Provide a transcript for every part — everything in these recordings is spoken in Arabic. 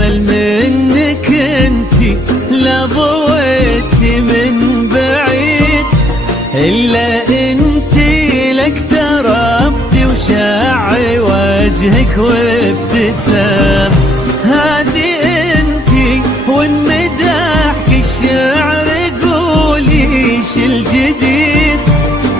أجمل منك انتي لا ضويتي من بعيد، إلا انتي لك تربتي وشاعي وجهك وابتسام. هذه انتي والمداح الشعر قولي ايش الجديد،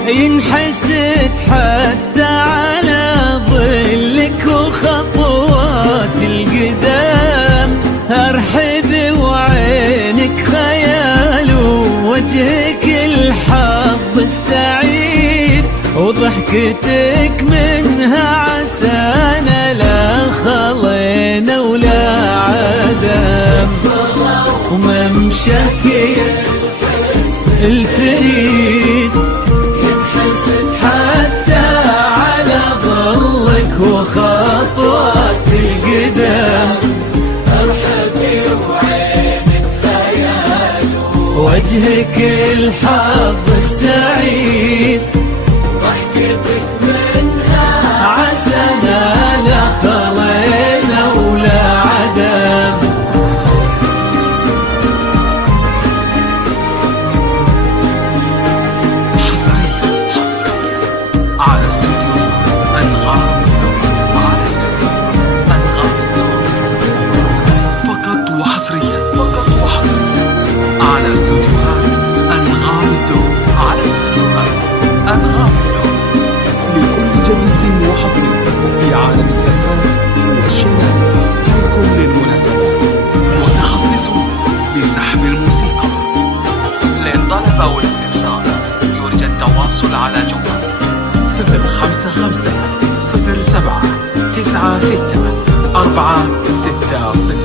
ينحسد حتى على ظلك وخطوات القدام. ارحب وعينك خيال ووجهك الحظ السعيد، وضحكتك منها عسانا لا خلينا ولا عدم. وممشاك الفريد ينحسد حتى على ظلك وخطوات القدام. ارحبي وعينك خيال وجهك الحظ السعيد، ضحكتك منها عسانا لا خلينا ولا عدم. في عالم الزفات والشيلات لكل المناسبات، متخصص بسحب الموسيقى. للطلب أو الاستفسار يرجى التواصل على جوال 055 07 96 460.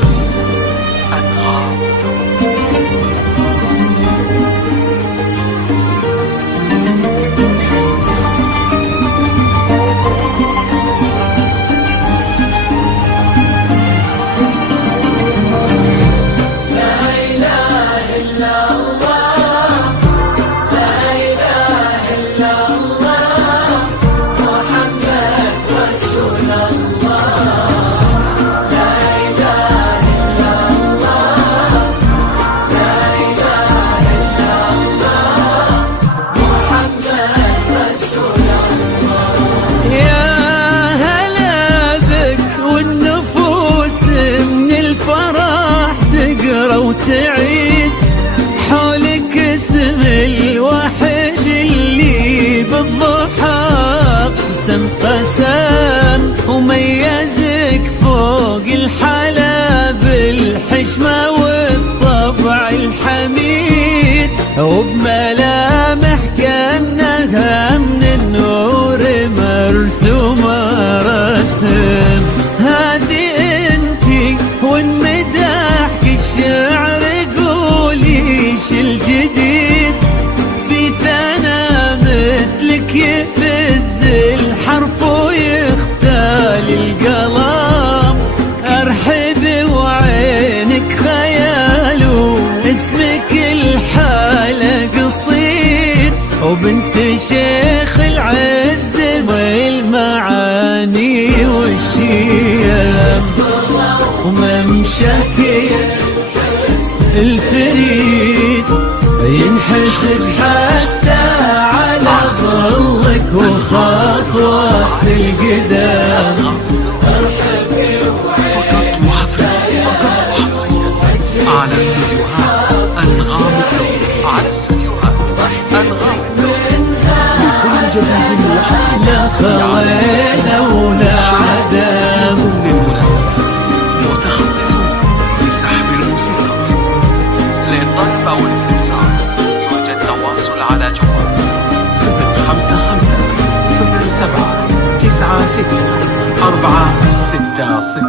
أنغام. وتعيد حولك اسم الواحد اللي بالضحى قسم قسم، وميزك فوق الحلا بالحشمة والطبع الحميد، وبملامح كأنها من النور مرسومة رسم. هذه انتي والمداح الشعر قولي ايش الجديد، في ثنا مثلك يفز الحرف ويختال القلم. ارحب وعينك خيال واسمك الحالة قصيد، وبنت شيخ العز والمعاني والشيم. وممشاك الفريد ينحسد حتى على ظلك وخطوات القدام. فقط وحصريا على استوديوهات أنغام الدور. على استوديوهات أنغام لكل جديد وحصري لا خلينا ولا عدم. كل المناسبات، متخصص بسحب الموسيقى. للطلب أو الاستفسار يرجى التواصل على جوال 055 07 96 460.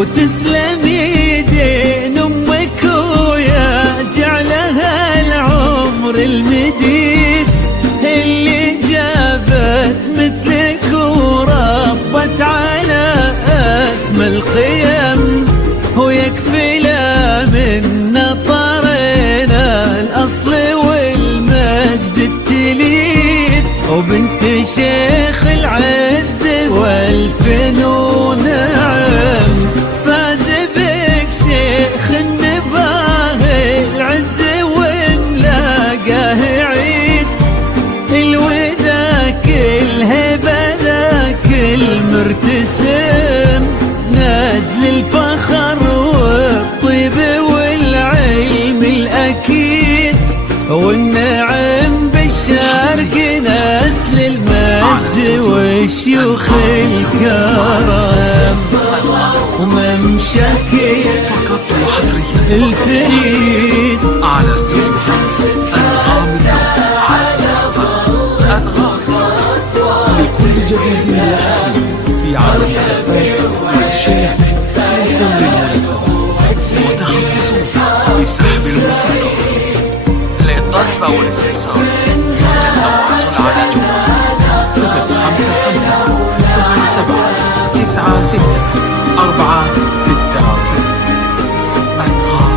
وتسلم يدين أمك ويا جعلها العمر المديد اللي جابت مثلك وربت على أسمى القيم، ويكفي لا من طرنا الأصل والمجد التليد، وبنت شيخ العز والفنون نعم، فاز بك شيخ النباه العز وملاقاه عيد، الوداك الهبة ذاك المرتسم نجل الفخر والطيب والعلم الأكيد، والنعم بالشرق نسل المجد والشيوخ الكرم، وممشاك الفريد على استوديوهات أنغام لكل جديد وحصري في عالم الثبات والشيخ لكل المناسبات، متخصصون بسحب الموسيقى. للطلب أو الاستفسار يرجى التواصل على جوال 055-77-96-460. أنغام.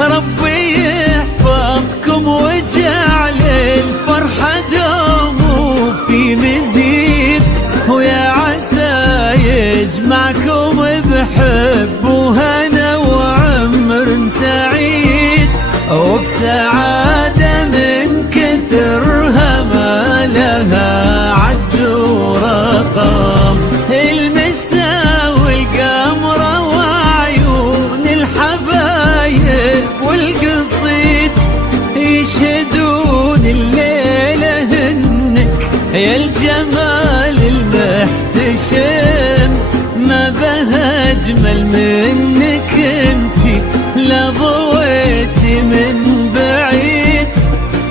ربي يحفظكم وجعل الفرحة دوم في مزيد، ويا عسى يجمعكم بحب وهنا وعمر سعيد، وبسعادة من كثرها ما لها عد ورقم، المسا والقمرة وعيون الحبايب والقصيد يشهدون الليلة انك يا الجمال المحتشم، ما بها اجمل منك انتي لا ضويتي من بعيد،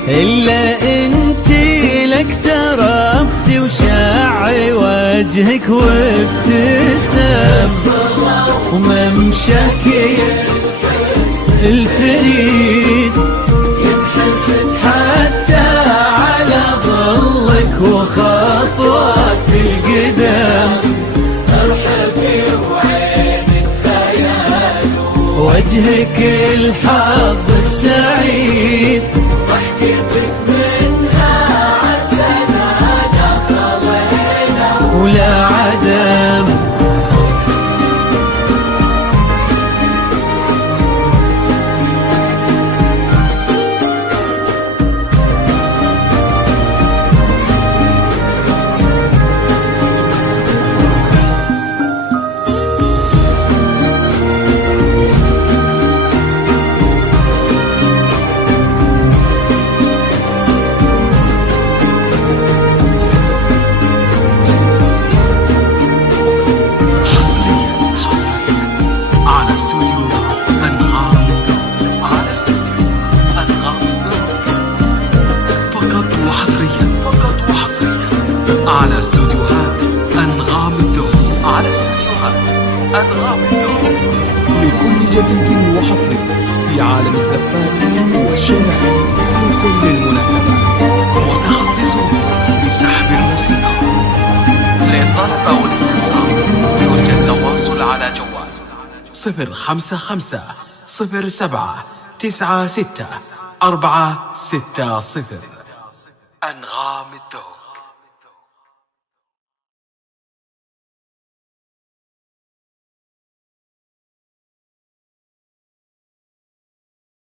الا انتي لك تربتي وشاعي وجهك وابتسم، وممشاك الفريد ينحسد حتى على ظلك وخطوات القدم، ارحبي وعينك خيال وجهك الحظ السعيد، ضحكتك منها عالسنة خلينا ولا عدم. أنغام الذوق. لكل جديد وحصري في عالم الزفات والشيلات لكل المناسبات، متخصصون بسحب الموسيقى. للطلب أو الاستفسار يرجى التواصل على جوال 055 07 96 460.